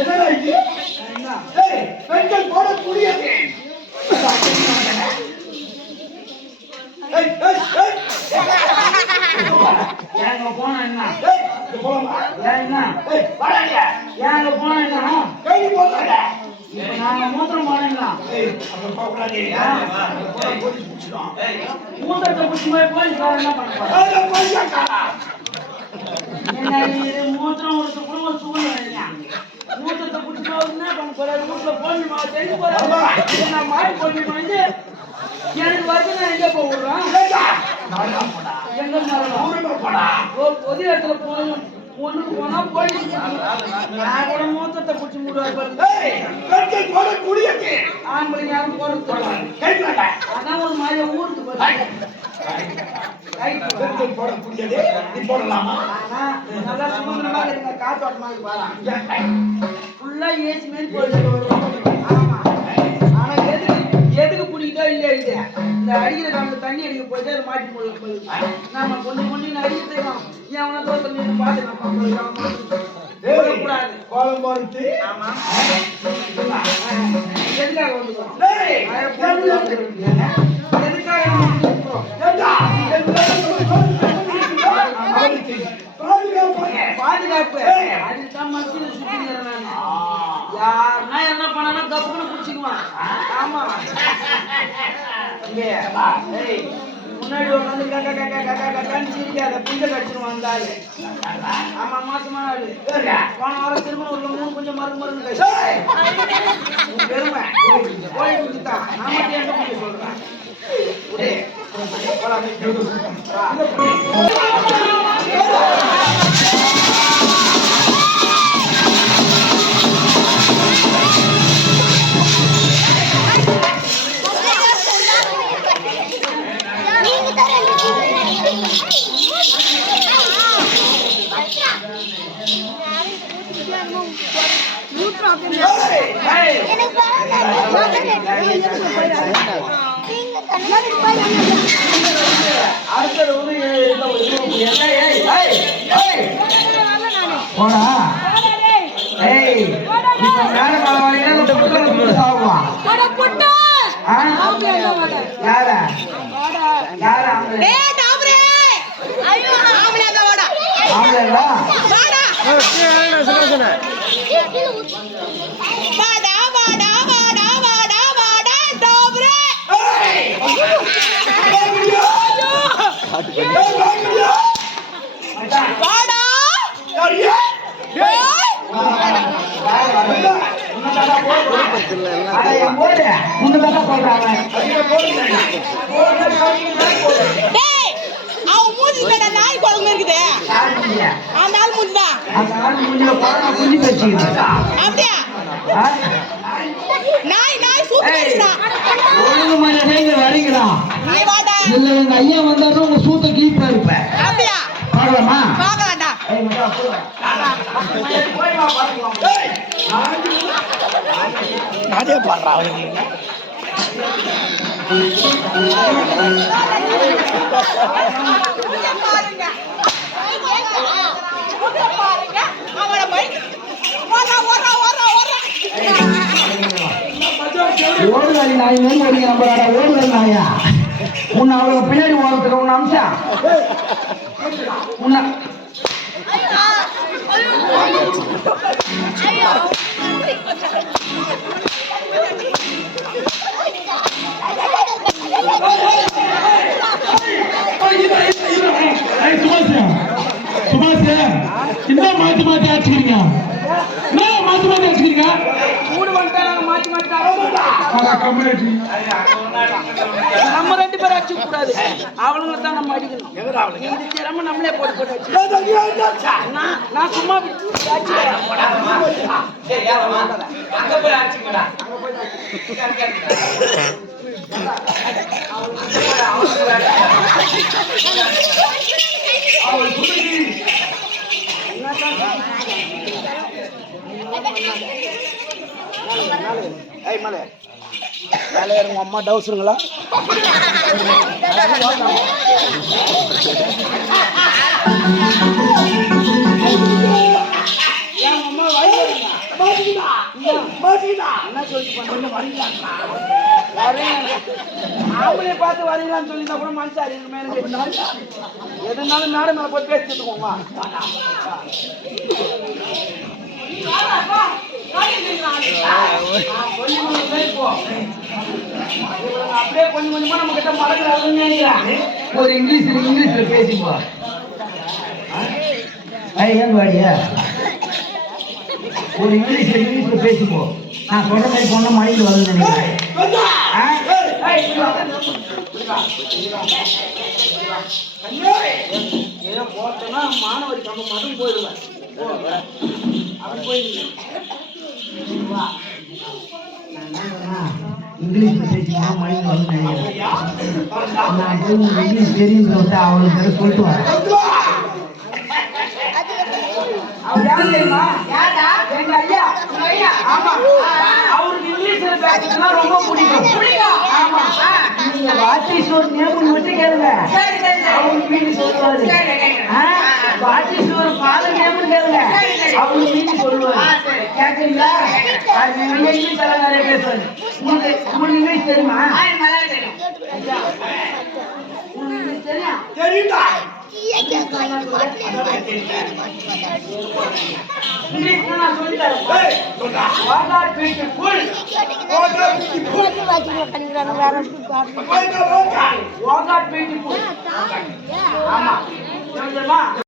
என்னடா இது? பெண்கள் போடக்கூடிய ஏங்க போனா என்ன போலாமா? என்ன ஏங்க போனா என்ன கை போடுறாங்க. இப்ப நாங்க மூத்திரம் போனீங்களா மூத்திரத்தை பிடிச்சி போய் போலீஸ்காரன் என்ன பண்ண மூத்திரம் ஒரு குடும்ப சூழ்நிலை மூத்திரத்தை பிடிச்சி என்ன பண்ண போறாரு வீட்டுல போடணுமா தெரிஞ்சு போறாரு நான் மாறி போடணுமா எனக்கு வந்து நான் எங்க போடுறேன் எங்க பொது இடத்துல போகணும் ஒண்ணுக்கு போனா போலீஸ் நான் கூட மூத்தத்தை பிடிச்சி மூடுவாரு ஆம்பளைங்க யாரும் போறது அதான் ஒரு மாதிரி ஊருக்கு நல்லா சுமந்திரமா இருங்க காத்தோட்டமாக பாரு ஃபுல்லா ஏசி மாரி போயிட்டு ஆமா ஆனா எதுக்கு பிடிக்கிட்டோ இல்லையா இல்லையா இந்த அடிக்கிற காலத்துல தண்ணி அடிக்க போயிட்டு அதை மாட்டி போடுறது நாம கொஞ்சம் கொஞ்சம் அடிக்க தெரியும் ஏன் தோசை பார்த்து கோலம் போறது ஆமா எதுக்காக வந்துக்கிறோம் பாதுகாப்பு அதுதான் மனசுல சுத்திக்கிறேன் யாருன்னா என்ன பண்ணா கப்புன்னு குடிச்சுக்குவான் ஆமா முன்னாடி உட்காந்து கக்கான்னு சிரிக்காத புஞ்ச கடிச்சிருவான் அந்த ஆளு ஆமா மாசமான ஆளு போன வாரம் திரும்ப ஒரு 3 கொஞ்சம் மருந்து கழிச்சு பெருமை கோழி குஞ்சு தான் நான் மட்டும் எங்க குஞ்சு சொல்றேன் போடா நாய் குழம்பு இருக்குது அந்த ஆள் முடிஞ்சுதான் அப்படியா நாய் சூப்பரா வரீங்களா இல்ல எங்க ஐயா வந்தாரு உங்க சூத்த கீப்பா இருப்பேன் அப்படியா பாக்கலாமா பாக்கலாம்டா நானே பாடுறா அவருக்கு ஓடுதல் நாய் மாதிரி ஒரு நம்பராடா ஓடுதல் நாயா உன்னை அவளுக்கு பின்னாடி ஓடுறதுக்கு உன்னை அம்சா உன்னை சுபாஷ் என்ன மாத்தி மாத்தி ஆச்சுக்கிறீங்க மாத்தி மாத்தி ஆச்சுக்கிறீங்க நம்ம 2 பேரும் அடிச்சு கூடாது அவளுங்க தான் நம்ம அடிக்கணும் இது திறமை நம்மளே போட்டு நான் சும்மா மலை வேலை உங்க அம்மா டவுசருங்களா என் அம்மா என்ன சொல்லிட்டு பண்ண வரீங்களா? ஆம்பளை பார்த்து வரீங்களான்னு சொல்லி கூட மனுஷாரு எங்க மேல எதுனாலும் மேடம் மேல போய் பேசிட்டுக்கோங்க. அப்படியே கொஞ்சம் கொஞ்சமா நம்ம கிட்ட மறக்கிறாங்கன்னு நினைக்கிறேன். ஒரு இங்கிலீஷ்ல பேசிப்போ. ஏன் வாடியா ஒரு இங்கிலீஷ்ல பேசிப்போ. நான் சொல்ற மாதிரி சொன்ன மணிக்கு வருது நினைக்கிறேன். ஏதோ போட்டோம்னா மாணவரி நம்ம மதம் போயிடுவேன். அப்படி போயிடுங்க. இங்கிலீஷ்ல பேசினா மணிக்கு வருது நினைக்கிறேன். நான் போய் இங்கிலீஷ் தெரியுன்றத அவளுக்கு சொல்லிட்டு வரேன். அவர் யாரு தெரியுமா? எங்க ஐயா. ஆமா, அவருக்கு இங்கிலீஷ்ல பேசுறதுன்னா ரொம்ப பிடிக்கும். ஆமா, நீங்க வாட்டீஸ்வர் நேம் மட்டும் கேளுங்க, அவருக்கு மீறி சொல்லுவாரு. வாட்டீஸ்வர் ஃபாதர் நேம் கேளுங்க, அவருக்கு மீறி சொல்லுவாரு. கேட்குறீங்களா? அது இங்கிலீஷ் எல்லாம் நிறைய பேசுவாரு. உங்களுக்கு இங்கிலீஷ் தெரியுமா? தெரியுமா? ஆமா